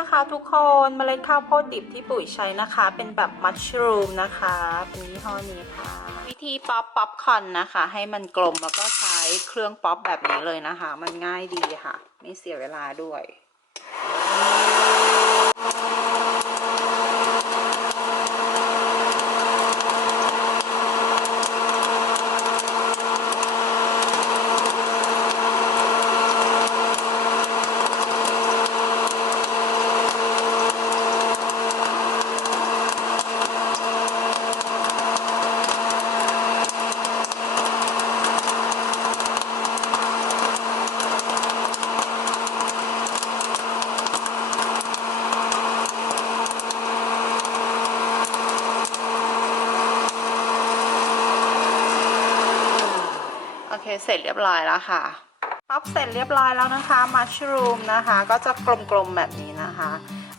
นะคะทุกคนเมล็ดข้าวโพดดิบที่ปุ๋ยใช้นะคะ เป็นแบบมัชรูมนะคะ เป็นยี่ห้อนี้ค่ะ วิธีป๊อปป๊อปคอนนะคะ ให้มันกลมแล้วก็ใช้เครื่องป๊อปแบบนี้เลยนะคะ มันง่ายดีค่ะ ไม่เสียเวลาด้วย เสร็จเรียบร้อยแล้วค่ะป๊อปเสร็จเรียบร้อยแล้วนะคะมัชรูมนะคะ ก็จะกลมๆแบบนี้นะคะ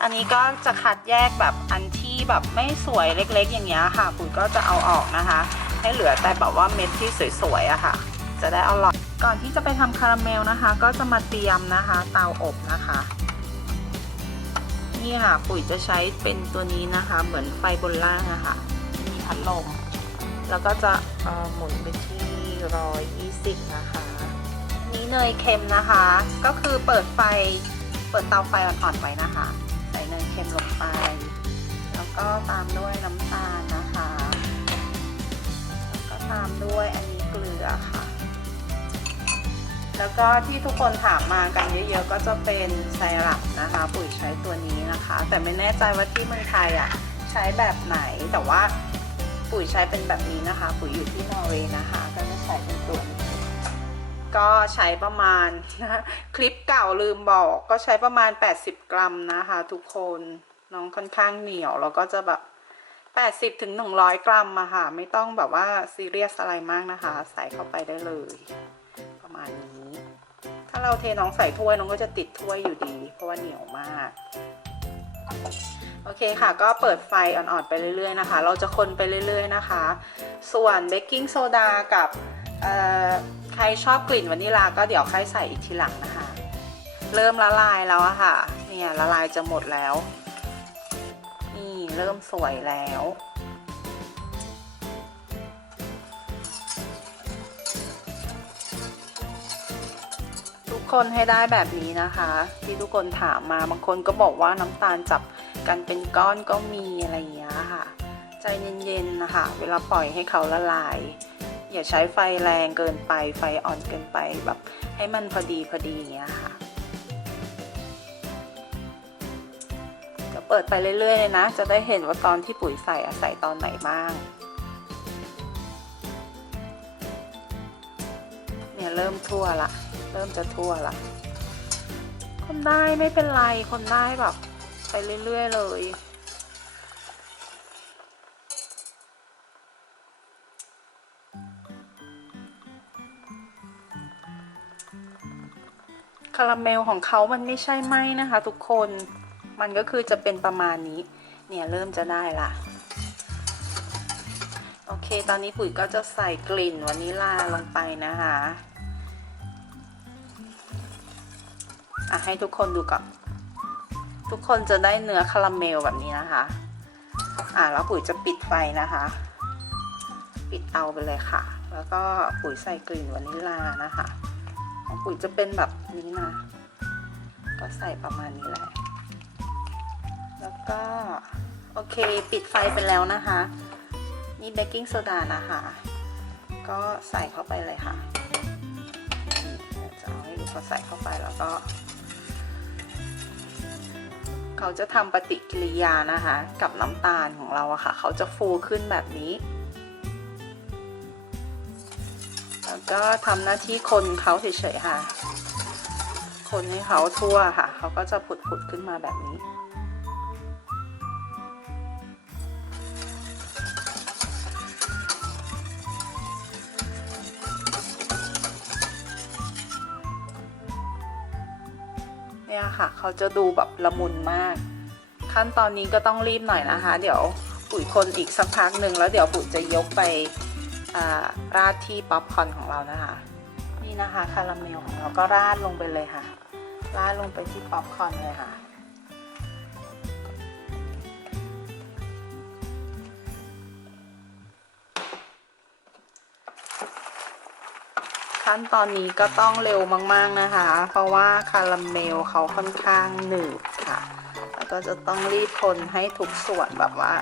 อันนี้ก็จะคัดแยกแบบอันที่แบบไม่สวยเล็กๆ อย่างเงี้ยค่ะปุ๋ยก็จะเอาออกนะคะ ให้เหลือแต่แบบว่าเม็ดที่สวยๆอะค่ะ จะได้อร่อยก่อนที่จะไปทำคาราเมลนะคะ ก็จะมาเตรียมนะคะ เตาอบนะคะนี่ค่ะปุ๋ยจะใช้เป็นตัวนี้นะคะ เหมือนไฟบนล่างอะค่ะมีพัดลมแล้วก็จะหมุนไปที่ ร้อยยี่สิบนะคะ นี่เนยเค็มนะคะ ก็คือเปิดไฟ เปิดเตาไฟอ่อนๆไว้นะคะ ใส่เนยเค็มลงไป แล้วก็ตามด้วยน้ำตาลนะคะ แล้วก็ตามด้วยอันนี้เกลือค่ะ แล้วก็ที่ทุกคนถามมากันเยอะๆ ก็จะเป็นไซรัปนะคะ ปุ๋ยใช้ตัวนี้นะคะ แต่ไม่แน่ใจว่าที่เมืองไทยอะใช้แบบไหน แต่ว่าปุ๋ยใช้เป็นแบบนี้นะคะ ปุ๋ยอยู่ที่นอร์เวย์นะคะ ใช้เป็นตัวก็ใช้ประมาณคลิปเก่าลืมบอกก็ใช้ประมาณ 80 กรัมนะคะ ทุกคนน้องค่อนข้างเหนียวแล้วก็จะแบบ80ถึง100 กรัมอะค่ะ ไม่ต้องแบบว่าซีเรียสอะไรมากนะคะ ใส่เข้าไปได้เลย ประมาณนี้ ถ้าเราเทน้องใส่ถ้วยน้องก็จะติดถ้วยอยู่ดี เพราะว่าเหนียวมาก โอเคค่ะ ก็เปิดไฟอ่อนๆไปเรื่อยๆนะคะ เราจะคนไปเรื่อยๆนะคะ ส่วนเบกกิ้งโซดากับ ใครชอบกลิ่นวานิลาก็เดี๋ยวค่อยใส่อีกทีหลังนะคะ เริ่มละลายแล้วอะค่ะ เนี่ยละลายจะหมดแล้ว นี่เริ่มสวยแล้วทุกคนให้ได้แบบนี้นะคะ ที่ทุกคนถามมาบางคนก็บอกว่าน้ำตาลจับกันเป็นก้อนก็มีอะไรอย่างเงี้ยค่ะ ใจเย็นๆนะคะ เวลาปล่อยให้เขาละลาย อย่าใช้ไฟแรงเกินไปไฟอ่อนเกินไปแบบให้มันพอดีพอดีอย่างเงี้ยค่ะเดี๋ยวเปิดไปเรื่อยๆเลยนะ จะได้เห็นว่าตอนที่ปุ๋ยใส่อะใส่ตอนไหนบ้างเนี่ยเริ่มทั่วละ เริ่มจะทั่วละ คนได้ไม่เป็นไร คนได้แบบไปเรื่อยๆเลย คาราเมลของเขามันไม่ใช่ไหมนะคะ ทุกคนมันก็คือจะเป็นประมาณนี้ เนี่ยเริ่มจะได้ละโอเค ตอนนี้ปุ๋ยก็จะใส่กลิ่นวานิลาลงไปนะคะอะให้ทุกคนดูก่อนทุกคนจะได้เนื้อคาราเมลแบบนี้นะคะ อะแล้วปุ๋ยจะปิดไฟนะคะ ปิดเตาไปเลยค่ะ แล้วก็ปุ๋ยใส่กลิ่นวานิลานะคะ ปุ๋ยจะเป็นแบบนี้นะ ก็ใส่ประมาณนี้แหละ แล้วก็ โอเคปิดไฟไปแล้วนะคะ นี่เบกกิ้งโซดานะคะ ก็ใส่เข้าไปเลยค่ะจะเอาให้ดูพอใส่เข้าไปแล้วก็ เขาจะทำปฏิกิริยานะคะ กับน้ำตาลของเราอะค่ะ เขาจะฟูขึ้นแบบนี้ ก็ทำหน้าที่คนเขาเฉยๆค่ะ คนให้เขาทั่วค่ะ เขาก็จะผุดๆขึ้นมาแบบนี้เนี่ยค่ะ เขาจะดูแบบละมุนมาก ขั้นตอนนี้ก็ต้องรีบหน่อยนะคะ เดี๋ยวปุ๋ยคนอีกสักพักหนึ่งแล้วเดี๋ยวปุ๋ยจะยกไป ราดที่ป๊อปคอนของเรานะคะ นี่นะคะคาราเมลของเราก็ราดลงไปเลยค่ะ ราดลงไปที่ป๊อปคอนเลยค่ะขั้นตอนนี้ก็ต้องเร็วมาก ๆนะคะ เพราะว่าคาราเมลเขาค่อนข้างหนืดค่ะ แล้วก็จะต้องรีบคนให้ทุกส่วนแบบว่า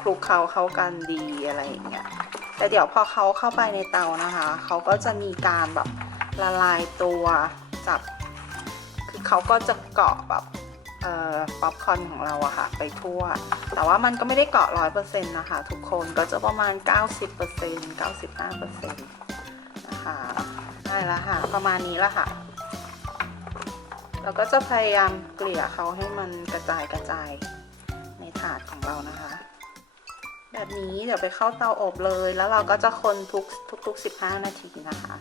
คลุกเคล้าเข้ากันดีอะไรอย่างเงี้ย แต่เดี๋ยวพอเขาเข้าไปในเตานะคะ เขาก็จะมีการแบบละลายตัวจับ คือเขาก็จะเกาะแบบเอ่อป๊อปคอร์นของเราอะค่ะ ไปทั่ว แต่ว่ามันก็ไม่ได้เกาะร้อยเปอร์เซ็นต์นะคะ ทุกคนก็จะประมาณ 90% 95%นต์นะคะได้แล้วค่ะ ประมาณนี้ล้วค่ะ เราก็จะพยายามเกลี่ยเขาให้มันกระจายกระจายในถาดของเรานะคะ แบบนี้เดี๋ยวไปเข้าเตาอบเลย แล้วเราก็จะคนทุกทุกๆ15นาทีนะคะ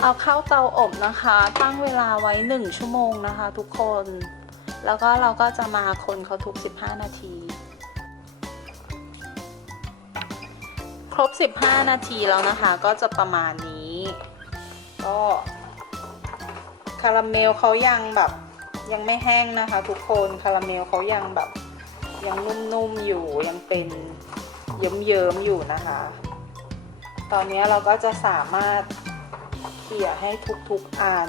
เอาเข้าเตาอบนะคะ ตั้งเวลาไว้1ชั่วโมงนะคะ ทุกคน แล้วก็เราก็จะมาคนเขาทุก15นาที ครบ15นาทีแล้วนะคะ ก็จะประมาณนี้ ก็คาราเมลเขายังแบบยังไม่แห้งนะคะ ทุกคนคาราเมลเขายังแบบ ยังนุ่มๆอยู่ยังเป็นเยิ้มๆอยู่นะคะ ตอนนี้เราก็จะสามารถเขี่ยให้ทุกๆอัน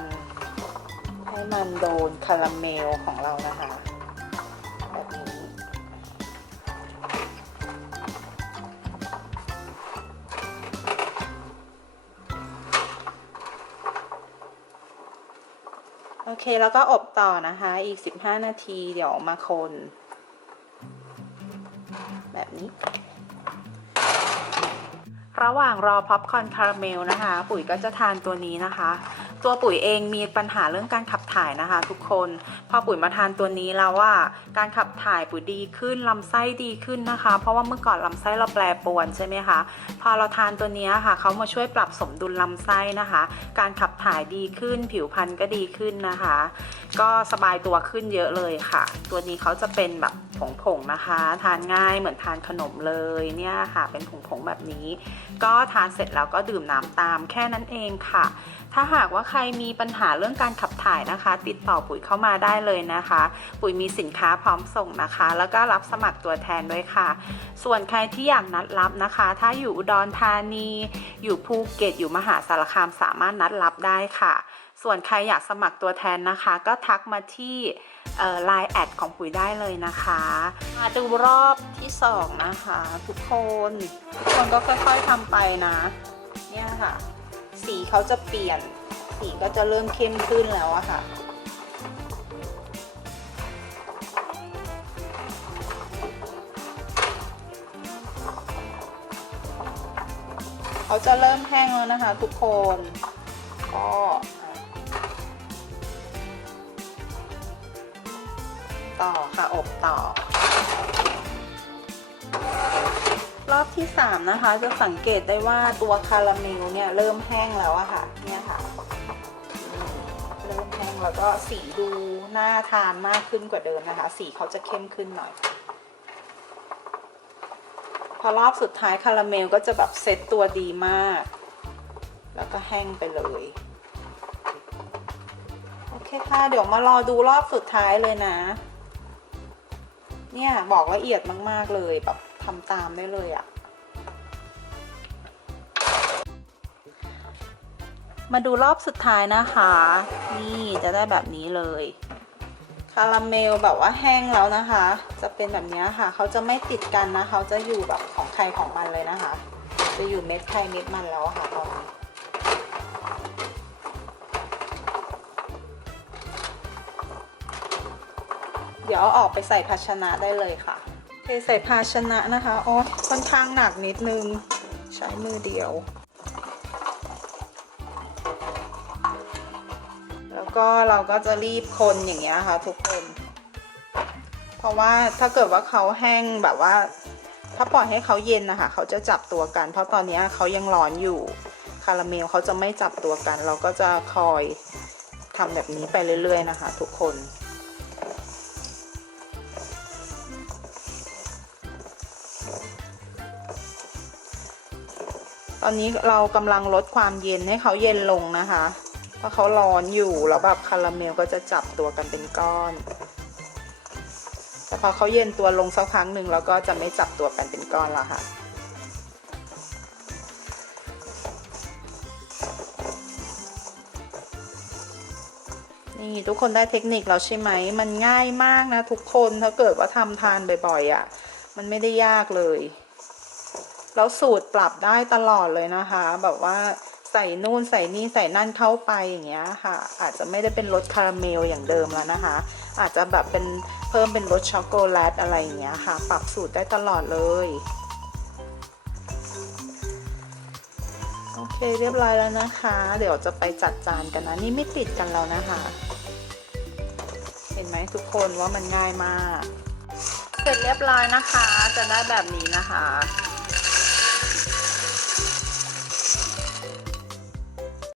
ให้มันโดนคาราเมลของเรานะคะแบบนี้โอเค แล้วก็อบต่อนะคะ อีก 15 นาที เดี๋ยวมาคน นี้ ระหว่างรอพ็อปคอนคาราเมลนะคะ ปุ๋ยก็จะทานตัวนี้นะคะ ตัวปุ๋ยเองมีปัญหาเรื่องการขับถ่ายนะคะ ทุกคน พอปุ๋ยมาทานตัวนี้แล้วว่า การขับถ่ายปุ๋ยดีขึ้นลำไส้ดีขึ้นนะคะ เพราะว่าเมื่อก่อนลำไส้เราแปรปรวนใช่ไหมคะพอเราทานตัวนี้ค่ะเขามาช่วยปรับสมดุลลำไส้นะคะ การขับถ่ายดีขึ้น ผิวพรรณก็ดีขึ้นนะคะ ก็สบายตัวขึ้นเยอะเลยค่ะ ตัวนี้เขาจะเป็นแบบ ผงๆนะคะ ทานง่ายเหมือนทานขนมเลยเนี่ยค่ะ เป็นผงๆแบบนี้ ก็ทานเสร็จแล้วก็ดื่มน้ำตามแค่นั้นเองค่ะ ถ้าหากว่าใครมีปัญหาเรื่องการขับถ่ายนะคะ ติดต่อปุ๋ยเข้ามาได้เลยนะคะ ปุ๋ยมีสินค้าพร้อมส่งนะคะ แล้วก็รับสมัครตัวแทนด้วยค่ะ ส่วนใครที่อยากนัดรับนะคะ ถ้าอยู่อุดรธานี อยู่ภูเก็ตอยู่มหาสารคามสามารถนัดรับได้ค่ะ ส่วนใครอยากสมัครตัวแทนนะคะ ก็ทักมาที่ไลน์แอดของปุ๋ยได้เลยนะคะมาดูรอบที่สองนะคะ ทุกคนทุกคนก็ค่อยๆทำไปนะ เนี่ยค่ะ สีเขาจะเปลี่ยน สีก็จะเริ่มเข้มขึ้นแล้วอะค่ะเขาจะเริ่มแห้งแล้วนะคะ ทุกคนก็ ต่อค่ะอบต่อ รอบที่ 3 นะคะ จะสังเกตได้ว่าตัวคาราเมลเนี่ยเริ่มแห้งแล้วอะค่ะเนี่ยค่ะ เริ่มแห้งแล้วก็สีดูน่าทานมากขึ้นกว่าเดิมนะคะ สีเขาจะเข้มขึ้นหน่อยพอรอบสุดท้ายคาราเมลก็จะแบบเซ็ตตัวดีมาก แล้วก็แห้งไปเลยโอเคค่ะ เดี๋ยวมารอดูรอบสุดท้ายเลยนะ เนี่ยบอกละเอียดมาก ๆ เลยแบบทำตามได้เลยอะมาดูรอบสุดท้ายนะคะ นี่จะได้แบบนี้เลยคาราเมลแบบว่าแห้งแล้วนะคะ จะเป็นแบบนี้ค่ะ เขาจะไม่ติดกันนะ เขาจะอยู่แบบของใครของมันเลยนะคะ จะอยู่เม็ดใครเม็ดมันแล้วค่ะตอนนี้ เดี๋ยวเอาออกไปใส่ภาชนะได้เลยค่ะเทใส่ภาชนะนะคะอ๋อค่อนข้างหนักนิดนึง ใช้มือเดียว แล้วก็เราก็จะรีบคนอย่างเงี้ยค่ะทุกคน เพราะว่าถ้าเกิดว่าเขาแห้งแบบว่า ถ้าปล่อยให้เขาเย็นนะคะเขาจะจับตัวกัน เพราะตอนนี้เขายังร้อนอยู่คาราเมลเขาจะไม่จับตัวกัน เราก็จะคอยทำแบบนี้ไปเรื่อย ๆ นะคะ ทุกคน อนนี้เรากำลังลดความเย็นให้เขาเย็นลงนะคะ เพราะเขาร้อนอยู่แล้วแบบคาราเมลก็จะจับตัวกันเป็นก้อน แต่พอเขาเย็นตัวลงสักครั้งหนึ่งแล้วก็จะไม่จับตัวกันเป็นก้อนแล้วค่ะนี่ทุกคนได้เทคนิคเราใช่ไหม มันง่ายมากนะทุกคนถ้าเกิดว่าทำทานบ่อยๆอะ่ะ มันไม่ได้ยากเลย แล้วสูตรปรับได้ตลอดเลยนะคะ แบบว่าใส่นู่นใส่นี่ใส่นั่นเข้าไปอย่างเงี้ยค่ะ อาจจะไม่ได้เป็นรสคาราเมลอย่างเดิมแล้วนะคะ อาจจะแบบเป็นเพิ่มเป็นรสช็อกโกแลตอะไรอย่างเงี้ยค่ะ ปรับสูตรได้ตลอดเลยโอเคเรียบร้อยแล้วนะคะ เดี๋ยวจะไปจัดจานกันนะนี่ไม่ติดกันแล้วนะคะ เห็นไหมทุกคนว่ามันง่ายมาก เสร็จเรียบร้อยนะคะ จะได้แบบนี้นะคะ